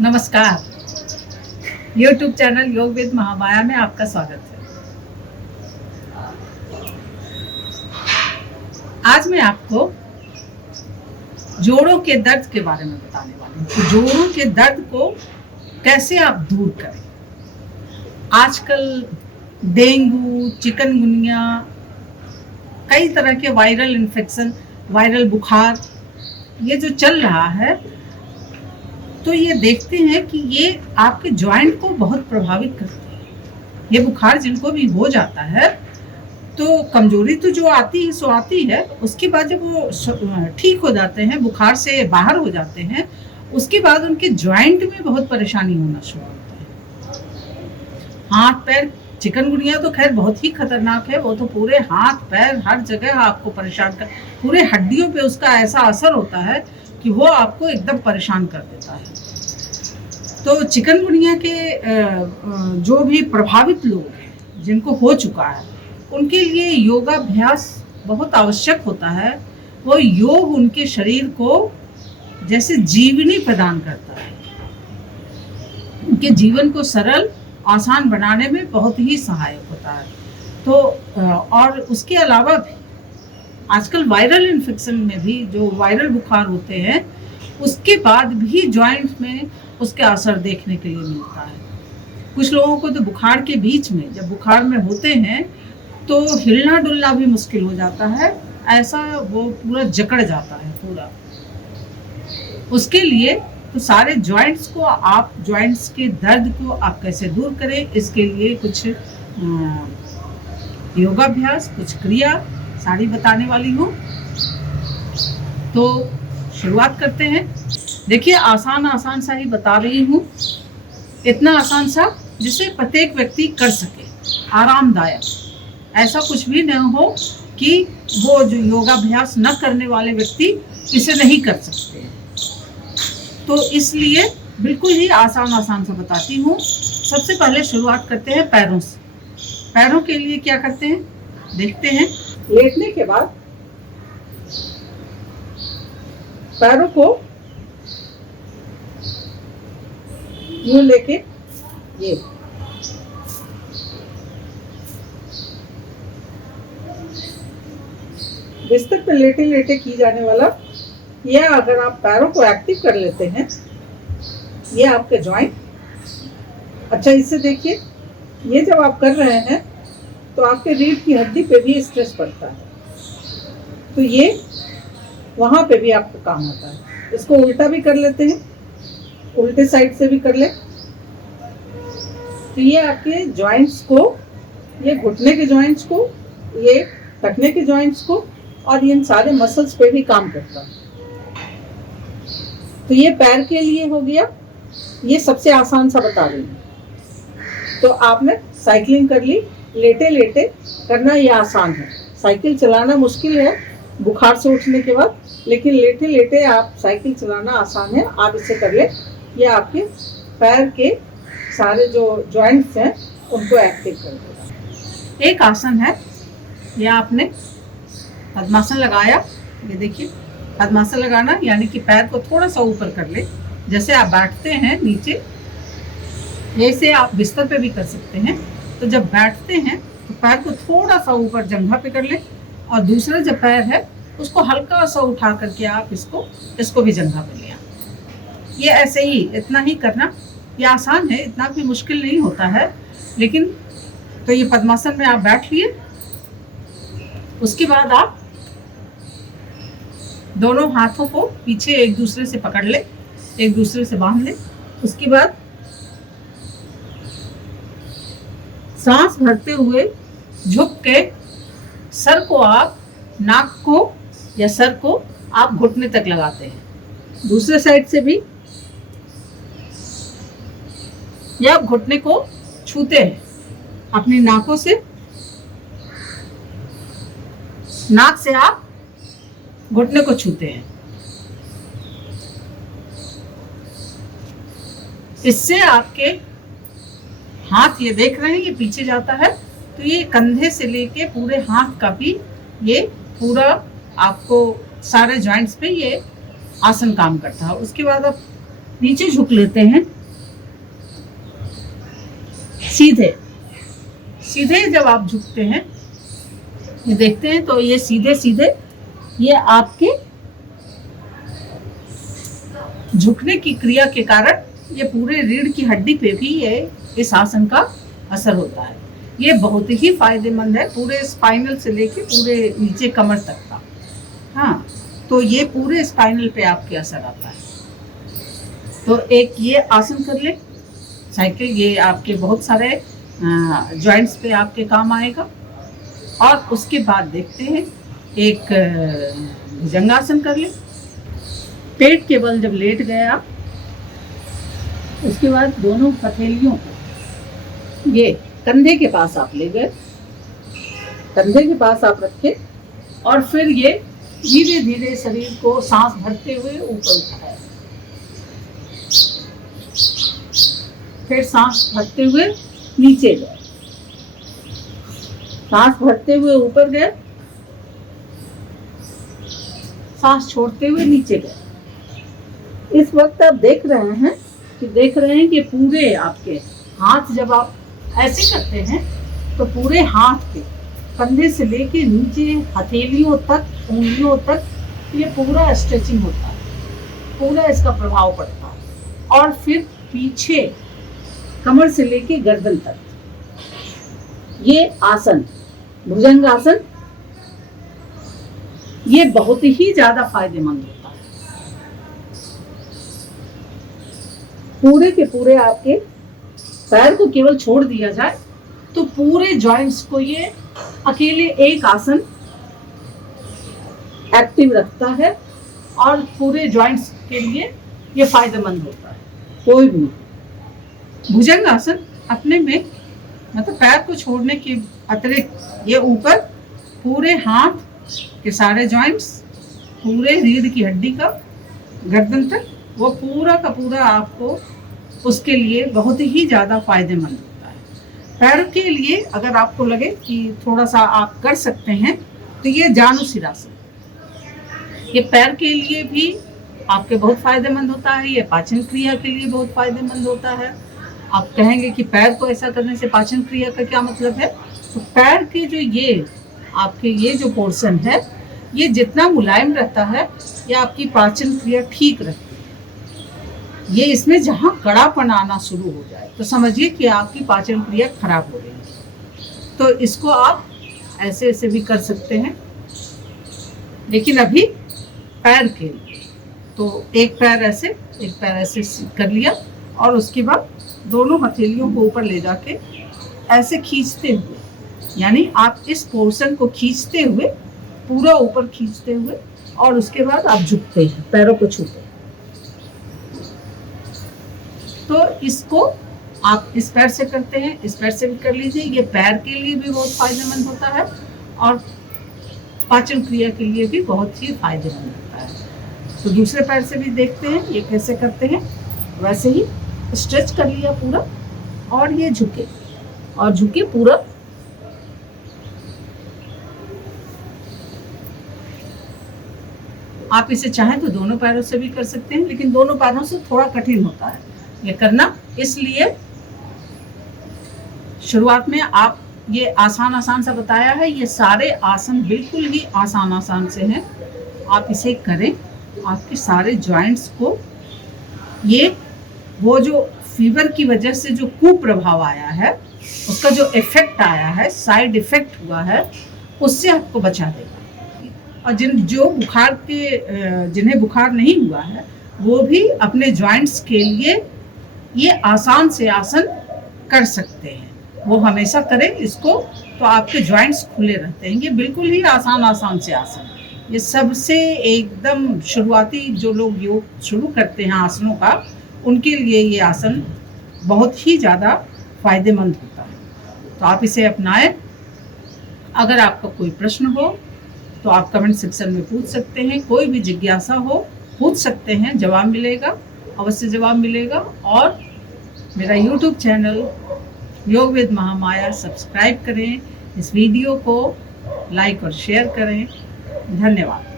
नमस्कार। YouTube channel योग with Mahamaya में आपका स्वागत है। आज मैं आपको जोड़ों के दर्द के बारे में बताने वाली हूँ। तो जोड़ों के दर्द को कैसे आप दूर करें। आजकल डेंगू, चिकनगुनिया, कई तरह के वायरल इन्फेक्शन, वायरल बुखार ये जो चल रहा है, तो ये देखते हैं कि ये आपके जॉइंट को बहुत प्रभावित करते हैं। ये बुखार जिनको भी हो जाता है तो कमजोरी तो जो आती है सो आती है, उसके बाद जब वो ठीक हो जाते हैं, बुखार से बाहर हो जाते हैं, उसके बाद उनके जॉइंट में बहुत परेशानी होना शुरू होता है। हाथ पैर, चिकनगुनिया तो खैर बहुत ही खतरनाक है, वो तो पूरे हाथ पैर हर जगह आपको परेशान कर, पूरे हड्डियों पे उसका ऐसा असर होता है कि वो आपको एकदम परेशान कर देता है। तो चिकनगुनिया के जो भी प्रभावित लोग हैं, जिनको हो चुका है, उनके लिए योगाभ्यास बहुत आवश्यक होता है। वो योग उनके शरीर को जैसे जीवनी प्रदान करता है, उनके जीवन को सरल आसान बनाने में बहुत ही सहायक होता है। तो और उसके अलावा भी आजकल वायरल इन्फेक्शन में भी जो वायरल बुखार होते हैं, उसके बाद भी जॉइंट में उसका असर देखने के लिए मिलता है। कुछ लोगों को तो बुखार के बीच में, जब बुखार में होते हैं तो हिलना डुलना भी मुश्किल हो जाता है, ऐसा वो पूरा जकड़ जाता है पूरा। उसके लिए तो सारे जॉइंट्स को, आप जॉइंट्स के दर्द को आप कैसे दूर करें, इसके लिए कुछ योगाभ्यास, कुछ क्रिया सारी बताने वाली हूँ। तो शुरुआत करते हैं। देखिए, आसान सा ही बता रही हूँ, इतना आसान सा जिसे प्रत्येक व्यक्ति कर सके, आरामदायक, ऐसा कुछ भी न हो कि वो जो योगाभ्यास न करने वाले व्यक्ति इसे नहीं कर सकते हैं। तो इसलिए बिल्कुल ही आसान सा बताती हूँ। सबसे पहले शुरुआत करते हैं पैरों से। पैरों के लिए क्या करते हैं देखते हैं। लेटने के बाद पैरों को यूं लेके, ये बिस्तर पे लेटे लेटे की जाने वाला, या अगर आप पैरों को एक्टिव कर लेते हैं, ये आपके जॉइंट। अच्छा, इससे देखिए, ये जब आप कर रहे हैं तो आपके रीढ़ की हड्डी पे भी स्ट्रेस पड़ता है, तो ये वहां पे भी आपको काम आता है। इसको उल्टा भी कर लेते हैं, उल्टे साइड से भी कर ले, तो ये आपके जॉइंट्स को, ये घुटने के जॉइंट्स को, ये टखने के जॉइंट्स को और इन सारे मसल्स पे भी काम करता है। तो ये पैर के लिए हो गया, ये सबसे आसान सा बता रही हूँ। तो आपने साइकिलिंग कर ली, लेटे लेटे करना ये आसान है। साइकिल चलाना मुश्किल है बुखार से उठने के बाद, लेकिन लेटे लेटे आप साइकिल चलाना आसान है, आप इसे कर ले। ये आपके पैर के सारे जो जॉइंट्स हैं उनको एक्टिव कर देगा। एक आसन है, ये आपने पद्मासन लगाया, ये देखिए पद्मासन लगाना यानी कि पैर को थोड़ा सा ऊपर कर ले, जैसे आप बैठते हैं नीचे, जैसे आप बिस्तर पे भी कर सकते हैं। तो जब बैठते हैं तो पैर को थोड़ा सा ऊपर जंघा पे कर ले, और दूसरा जो पैर है उसको हल्का सा उठा करके आप इसको भी जंघा पे ले आए। ये ऐसे ही इतना ही करना, ये आसान है, इतना भी मुश्किल नहीं होता है। लेकिन तो ये पद्मासन में आप बैठ लिए, उसके बाद आप दोनों हाथों को पीछे एक दूसरे से पकड़ ले, एक दूसरे से बांध ले। उसके बाद सांस भरते हुए झुक के सर को, आप नाक को या सर को आप घुटने तक लगाते हैं। दूसरे साइड से भी या आप घुटने को छूते हैं अपनी नाकों से, नाक से आप घुटने को छूते हैं। इससे आपके हाथ, ये देख रहे हैं ये पीछे जाता है, तो ये कंधे से लेके पूरे हाथ का भी ये पूरा आपको सारे जॉइंट्स पे ये आसन काम करता है। उसके बाद आप नीचे झुक लेते हैं, सीधे सीधे जब आप झुकते हैं, ये देखते हैं तो ये सीधे सीधे ये आपके झुकने की क्रिया के कारण ये पूरे रीढ़ की हड्डी पे भी ये इस आसन का असर होता है। ये बहुत ही फायदेमंद है पूरे स्पाइनल से लेके पूरे नीचे कमर तक का। हाँ, तो ये पूरे स्पाइनल पे आपके असर आता है। तो एक ये आसन कर ले साइकिल, ये आपके बहुत सारे जॉइंट्स पे आपके काम आएगा। और उसके बाद देखते हैं एक भुजंगासन कर ले। पेट के बल जब लेट गए आप, उसके बाद दोनों हथेलियों को ये कंधे के पास आप ले गए, कंधे के पास आप रखे और फिर ये धीरे धीरे शरीर को सांस भरते हुए ऊपर उठाया, फिर सांस भरते हुए नीचे गए, सांस भरते हुए ऊपर गए, सांस छोड़ते हुए नीचे गए। इस वक्त आप देख रहे हैं कि पूरे आपके हाथ जब आप ऐसे करते हैं तो पूरे हाथ के कंधे से लेके नीचे हथेलियों तक, उंगलियों तक ये पूरा स्ट्रेचिंग होता है, पूरा इसका प्रभाव पड़ता है। और फिर पीछे कमर से लेके गर्दन तक ये आसन, भुजंगासन, ये बहुत ही ज्यादा फायदेमंद होता है। पूरे के पूरे आपके पैर को केवल छोड़ दिया जाए तो पूरे जॉइंट्स को ये अकेले एक आसन एक्टिव रखता है और पूरे जॉइंट्स के लिए ये फायदेमंद होता है। कोई भी भुजंगासन अपने में मतलब पैर को छोड़ने के अतिरिक्त ये ऊपर पूरे हाथ के सारे जॉइंट्स, पूरे रीढ़ की हड्डी का गर्दन तक, वो पूरा का पूरा आपको उसके लिए बहुत ही ज़्यादा फायदेमंद होता है। पैरों के लिए अगर आपको लगे कि थोड़ा सा आप कर सकते हैं तो ये जानुशिरासन, ये पैर के लिए भी आपके बहुत फायदेमंद होता है। ये पाचन क्रिया के लिए बहुत फायदेमंद होता है। आप कहेंगे कि पैर को ऐसा करने से पाचन क्रिया का क्या मतलब है? तो पैर के जो ये आपके ये जो पोर्शन है, ये जितना मुलायम रहता है ये आपकी पाचन क्रिया ठीक रहती है। ये इसमें जहाँ कड़ापन आना शुरू हो जाए तो समझिए कि आपकी पाचन क्रिया खराब हो रही है। तो इसको आप ऐसे ऐसे भी कर सकते हैं, लेकिन अभी पैर के लिए तो एक पैर ऐसे कर लिया और उसके बाद दोनों हथेलियों को ऊपर ले जाके ऐसे खींचते हुए, यानी आप इस पोर्शन को खींचते हुए, पूरा ऊपर खींचते हुए, और उसके बाद आप झुकते हैं, पैरों को छूते हैं। तो इसको आप इस पैर से करते हैं, इस पैर से भी कर लीजिए। ये पैर के लिए भी बहुत फायदेमंद होता है और पाचन क्रिया के लिए भी बहुत ही फायदेमंद होता है। तो दूसरे पैर से भी देखते हैं ये कैसे करते हैं। वैसे ही स्ट्रेच कर लिया पूरा और ये झुके पूरा। आप इसे चाहें तो दोनों पैरों से भी कर सकते हैं, लेकिन दोनों पैरों से थोड़ा कठिन होता है ये करना। इसलिए शुरुआत में आप ये आसान सा बताया है। ये सारे आसन बिल्कुल ही आसान से हैं। आप इसे करें, आपके सारे जॉइंट्स को ये वो जो फीवर की वजह से जो कुप्रभाव आया है, उसका जो इफेक्ट आया है, साइड इफेक्ट हुआ है, उससे आपको बचा देगा। और जिन्हें बुखार नहीं हुआ है वो भी अपने जॉइंट्स के लिए ये आसान से आसन कर सकते हैं। वो हमेशा करें इसको, तो आपके जॉइंट्स खुले रहते हैं। ये बिल्कुल ही आसान से आसन, ये सबसे एकदम शुरुआती जो लोग योग शुरू करते हैं आसनों का, उनके लिए ये आसन बहुत ही ज़्यादा फायदेमंद होता है। तो आप इसे अपनाएं। अगर आपका कोई प्रश्न हो तो आप कमेंट सेक्शन में पूछ सकते हैं। कोई भी जिज्ञासा हो पूछ सकते हैं, जवाब मिलेगा, अवश्य जवाब मिलेगा। और मेरा YouTube चैनल योग विद महामाया सब्सक्राइब करें, इस वीडियो को लाइक और शेयर करें। धन्यवाद।